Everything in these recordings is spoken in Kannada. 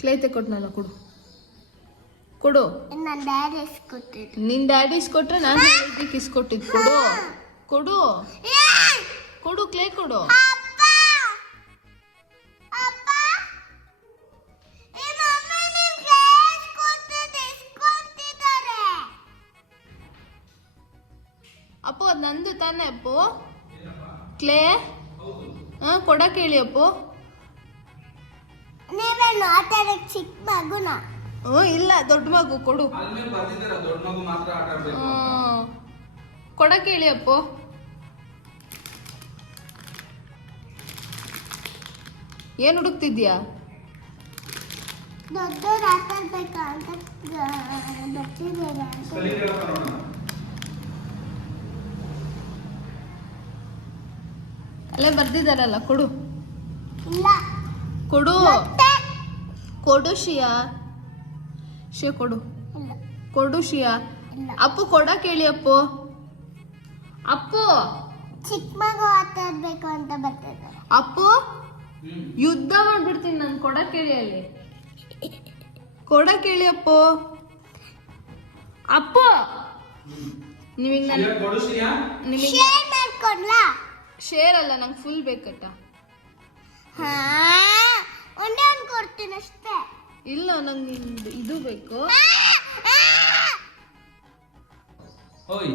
ಕ್ಲೇ ತೆಕೊಟ್ನಲ್ಲ ಕೊಡು. ಕೊಡು. ನನ್ನ ಡ್ಯಾಡಿ ಇಸ್ಕೊಟ್ಟಿದ್ದು ನಿನ್ ಡ್ಯಾಡಿ ಇಸ್ಕೊಟ್ರೆ ನಾನು ಹೇಳಿದ್ದಕ್ಕೆ ಇಸ್ಕೊಟ್ಟಿದ್ ಕೊಡು. ಕೊಡು. ಕೊಡು ಕ್ಲೇ ಕೊಡು. ಅಪ್ಪು! ಅದು ನಂದು ತಾನೇ ಅಪ್ಪು. ಕ್ಲೇ ಹಾ ಕೊಡಕ್ಕೆ ಹೇಳಿ ಅಪ್ಪು. ನೀವೇನು ಆಟ ಆಡಕ್ಕೆ ಚಿಕ್ಕ ಮಗುನ? ಹ್ಞೂ ಇಲ್ಲ ದೊಡ್ಡ ಮಗು ಕೊಡು. ಅಲ್ಲಿ ಬರ್ದಿದ್ದಾರ ದೊಡ್ಡ ಮಗು ಮಾತ್ರ ಆಟ ಆಡ್ಬೇಕು ಹ್ಮ್. ಕೊಡಕ್ಕೆ ಹೇಳಿ ಅಪ್ಪು. ಏನು ಹುಡುಕ್ತಿದ್ಯಾ ದೊಡ್ಡವ್ರು ಆಟ ಆಡ್ಬೇಕಾ ಅಂತ ಬರ್ತಿದ್ದಾರೆ ಅಲ್ಲೇ ಬರ್ದಿದ್ದಾರಲ್ಲ ಕೊಡು. ಇಲ್ಲ. ಕೊಡು. ಮತ್ತೆ ಶೇ ಕೊಡು. ಇಲ್ಲ. ಕೊಡು ಶಿಯಾ ಇಲ್ಲ. ಅಪ್ಪು ಕೊಡ ಕೇಳಿ ಅಪ್ಪು. ಅಪ್ಪು. ಚಿಕ್ಕ ಮಗು ಆಟ ಆಡ್ಬೇಕು ಅಂತ ಬರ್ತದೆ ಅಪ್ಪು ಯುದ್ಧ ಮಾಡ್ಬಿಡ್ತೀನಿ ನಾನು ಕೊಡ ಕೇಳಿ ಅಲ್ಲಿ. ಕೊಡ ಕೇಳಿ ಅಪ್ಪು. ಅಪ್ಪು. ನಿಮಗೆ ನಿಮಗೆ ಶೇರ್ ಮಾಡ್ಕೊಡ್ಲಾ? ಶೇರ್ ಅಲ್ಲ ನಂಗೆ ಫುಲ್ ಬೇಕಟ್ಟ. ಹಾ. ಒಂದೇ ಒಂದು ಕೊಡ್ತೀನಿ ಅಷ್ಟೇ. ಇಲ್ಲ ನಂಗೆ ನಿಮ್ದು ಇದು ಬೇಕು. ಓಯ್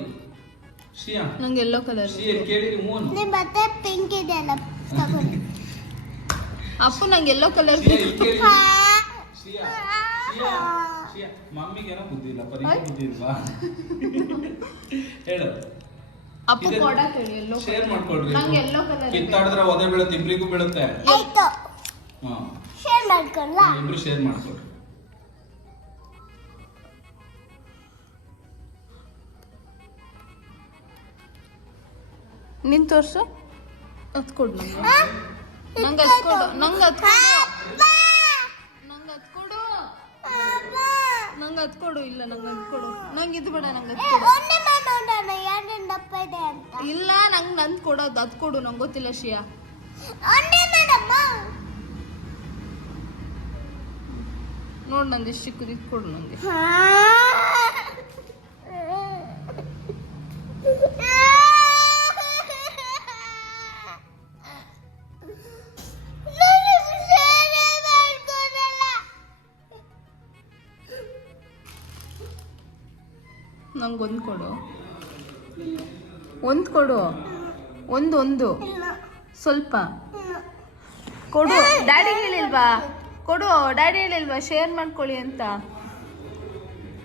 ಶಿಯಾ ನಂಗೆ ಎಲ್ಲೋ ಕಲರ್ ಶಿಯಾ ಕೇಳಿರಿ ಮೂನ್ ನಿಮ್ ಮತ್ತೆ ಪಿಂಕ್ ಇದೆಯಲ್ಲ ತಗೊಳ್ಳಿ. ಅಪ್ಪು ನಂಗೆ ಎಲ್ಲೋ ಕಲರ್ ಶಿಯಾ ಬೇಕು. ಶಿಯಾ ಶ್ರೇಯಾ ಮಮ್ಮಿಗೇನೋ ಬುದ್ಧಿ ಇಲ್ಲ ಪರಿಗೆ ಬುದ್ಧಿ ಇಲ್ವಾ? ಹೇಳು. ಅಪ್ಪು ಇದೆ. ಕೊಡಕ್ ಹೇಳಿ ಎಲ್ಲೋ ಶೇರ್ ಮಾಡ್ಕೊಳ್ರಿ ನಂಗೆ ಎಲ್ಲೋ ಕಲರ್ ಕಿತ್ತಾಡಿದ್ರೆ ಒದೆ ಬೀಳುತ್ತೆ ಇಬ್ರಿಗೂ ಬೀಳುತ್ತೆ. ಆಯ್ತು. ಶೇರ್ ಮಾಡ್ಕೊಳ್ಳ ಇಬ್ರು ಶೇರ್ ಮಾಡ್ಕೊಳ್ರಿ. ನಿನ್ ತೋರ್ಸು. ಅದ್ ಕೊಡು ನಂಗೆ? ನಂಗೆ ಅದ್ ಕೊಡು ನಂಗೆ ಅದ್ ಕೊಡು ಅಪ್ಪ! ನಂಗೆ ಅದ್ ಕೊಡು ಅಪ್ಪ! ನಂಗೆ ಅದ್ ಕೊಡು ಇಲ್ಲ ನಂಗೆ ಅದ್ ಕೊಡು ನಂಗೆ ಇದು ಬೇಡ ನಂಗೆ ಇಲ್ಲ ನಂಗೆ ನಂದು ಕೊಡೋದು. ಅದ್ ಕೊಡು ನಂಗೆ ಗೊತ್ತಿಲ್ಲ ಶಿಯಾ ನೋಡು ನಂದು ಚಿಕ್ಕದು ಇದು ಕೊಡು ನಂಗೆ. ಹಾ. ನನಗೆ ಸೇರೆ ಮಾಡ್ಕೊಡಲ್ಲ. ನಂಗೆ ಒಂದು ಕೊಡು. ಒಂದು ಕೊಡು. ಒಂದು ಒಂದು. ಸ್ವಲ್ಪ. ಕೊಡು. ಡ್ಯಾಡಿ ಹೇಳಿಲ್ವಾ? ಕೊಡು ಡ್ಯಾಡಿ ಹೇಳಿಲ್ವಾ ಶೇರ್ ಮಾಡ್ಕೊಳ್ಳಿ ಅಂತ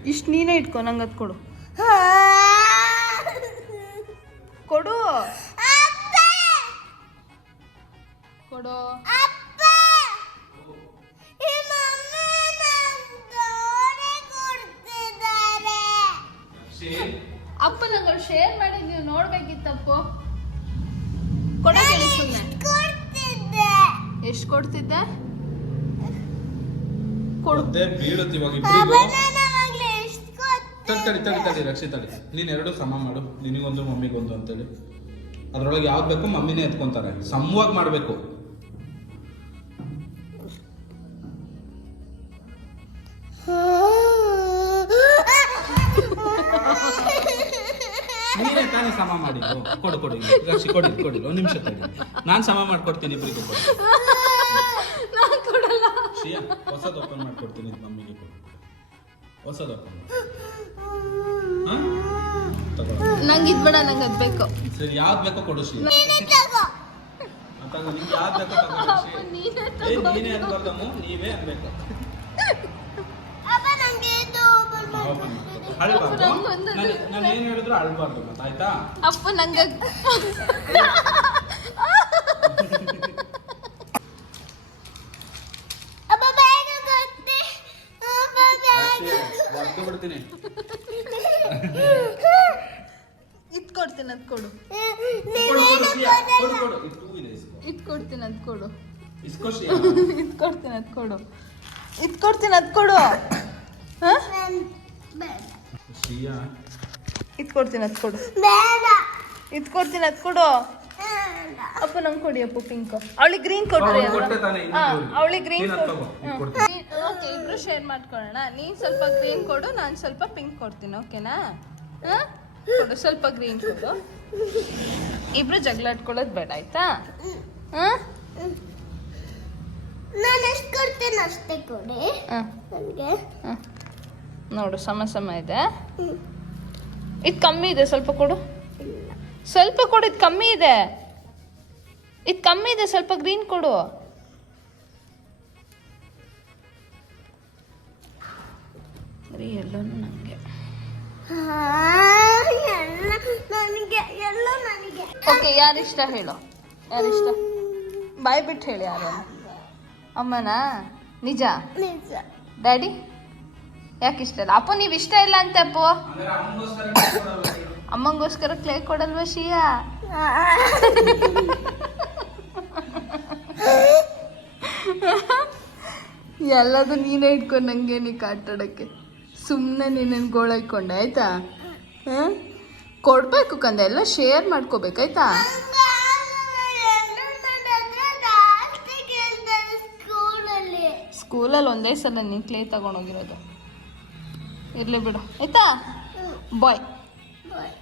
ಇಷ್ಟು ನೀನೇ ಇಟ್ಕೊ ನಂಗೆ ಅದು ಕೊಡು ಕೊಡು ಅಪ್ಪ! ಕೊಡು ಅಪ್ಪ! ನಂಗಳು. ಶೇರ್ ಮಾಡಿ ನೀವು ನೋಡ್ಬೇಕಿತ್ತಪ್ಪು ಕೊಡ. ಎಷ್ಟು ಕೊಡ್ತಿದ್ದೆ ಕೊಡು. ಬೀಳುತ್ತೆ ಇವಾಗ ಎಷ್ಟ್ ತಡಿ ತಡಿ ತಡಿ? ತಡಿ ರಕ್ಷಿತ್ ತಡಿ. ನೀನ್ ಎರಡು ಸಮ ಮಾಡು. ನಿನಗೊಂದು ಮಮ್ಮಿಗೊಂದು ಅಂತೇಳಿ. ಅದ್ರೊಳಗೆ ಯಾವ್ದು ಬೇಕು ಮಮ್ಮಿನೇ ಎತ್ಕೊಂತಾರೆ. ಸಮವಾಗಿ ಮಾಡಬೇಕು. ನೀನೇ ತಾನೇ ಸಮ ಮಾಡಿ. ಕೊಡು ಕೊಡು. ರಕ್ಷಿ ಕೊಡಿ ಕೊಡಿ ಒಂದು ನಿಮಿಷ ತಡಿ. ನಾನು ಸಮ ಮಾಡ್ಕೊಡ್ತೀನಿ ಇಬ್ಬರಿಗೂ ಕೊಡು. ಶ್ರೇಯಾ ಹೊಸದು ಓಪನ್ ಮಾಡ್ಕೊಡ್ತೀನಿ ಇದು ಮಮ್ಮಿಗೆ ಕೊಡು. ಹೊಸದು ಓಪನ್ ನಂಗೆ ಇದು ಬೇಡ ನಂಗೆ ಅದು ಬೇಕು. ಸರಿ ಯಾವ್ದು ಬೇಕೋ ಕೊಡು ನಿಮ್ಗೆ ಯಾವ್ದು ಬೇಕೋ ತಗೋ ನೀನೇ ಏ ನೀನೇ ಅನ್ಬಾರ್ದಮ್ಮ ನೀವೇ ಅನ್ಬೇಕು. ಅಳ್ಬಾರ್ದು. ನಾನು ಏನು ಹೇಳಿದ್ರು ಅಳ್ಬಾರ್ದು ಮತ್ತೆ ಆಯ್ತಾ ಅಪ್ಪ ನಂಗೆ ಇದು ಕೊಡ್ತೀನಿ ಅದು ಕೊಡು. ಇದು ಕೊಡ್ತೀನಿ ಅದು ಕೊಡು. ಇದು ಕೊಡ್ತೀನಿ ಅದು ಕೊಡು. ಇದು ಕೊಡ್ತೀನಿ ಅದು ಕೊಡು. ಇದು ಕೊಡ್ತೀನಿ ಅದು ಕೊಡು. ಬೇಡ. ಇದು ಕೊಡ್ತೀನಿ ಅದು ಕೊಡು. ಅಪ್ಪ ನಂಗೆ ಕೊಡಿ ಅಪ್ಪ ಪಿಂಕ್ ಅವಳಿಗೆ ಗ್ರೀನ್ ಹಾಂ ಅವಳಿಗೆ ಗ್ರೀನ್ ಓಕೆ ಇಬ್ರು ಶೇರ್ ಮಾಡ್ಕೊಳ್ಳೋಣ. ನೀನ್ ಸ್ವಲ್ಪ ಗ್ರೀನ್ ಕೊಡು ನಾನು ಸ್ವಲ್ಪ ಪಿಂಕ್ ಕೊಡ್ತೀನಿ ಓಕೆನಾ ಹಾ? ಕೊಡು ಸ್ವಲ್ಪ ಗ್ರೀನ್ ಕೊಡು. ಇಬ್ರು ಜಗಳಾಡ್ಕೊಳ್ಳೋದು ಬೇಡ ಆಯ್ತಾ? ಹಾ? ನಾನು ಎಷ್ಟು ಕೊಡ್ತೇನೆ ಅಷ್ಟೇ ಕೊಡಿ. ಹಾ. ನನಗೆ. ನೋಡು ಸಮ ಸಮ ಇದೆ. ಇದು ಕಮ್ಮಿ ಇದೆ ಸ್ವಲ್ಪ ಕೊಡು. ಸ್ವಲ್ಪ ಕೊಡು ಇದು ಕಮ್ಮಿ ಇದೆ. ಇದು ಕಮ್ಮಿ ಇದೆ ಸ್ವಲ್ಪ ಗ್ರೀನ್ ಕೊಡು. ಬರೀ ಎಲ್ಲೋನು ನನಗೆ ಓಕೆ ಯಾರಿಷ್ಟ ಹೇಳು. ಯಾರಿಷ್ಟ? ಬಾಯ್ ಬಿಟ್ಟು ಹೇಳಿ ಯಾರು. ಅಮ್ಮನಾ? ನಿಜ? ನಿಜ. ಡ್ಯಾಡಿ ಯಾಕೆ ಇಷ್ಟ ಇಲ್ಲ? ಅಪ್ಪ ನೀವು ಇಷ್ಟ ಇಲ್ಲ ಅಂತ ಅಪ್ಪು. ಅಮ್ಮಂಗೋಸ್ಕರ ಕ್ಲೇ ಕೊಡಲ್ವಾ ಶಿಯಾ ಎಲ್ಲದು ನೀನೇ ಇಟ್ಕೊಂಡು ನಂಗೆ ನೀ ಕಾಟಾಡೋಕ್ಕೆ ಸುಮ್ಮನೆ ನೀನೇನು ಗೋಳೈಕೊಂಡೆ ಆಯ್ತಾ? ಹಾಂ? ಕೊಡಬೇಕು ಕಂದ ಎಲ್ಲ ಶೇರ್ ಮಾಡ್ಕೋಬೇಕಾಯ್ತಾ ಸ್ಕೂಲಲ್ಲಿ ಸ್ಕೂಲಲ್ಲಿ ಒಂದೇ ಸಲ ನೀನು ಕ್ಲೇ ತಗೊಂಡೋಗಿರೋದು ಇರಲಿ ಬಿಡು ಆಯ್ತಾ? ಬಾಯ್ ಬಾಯ್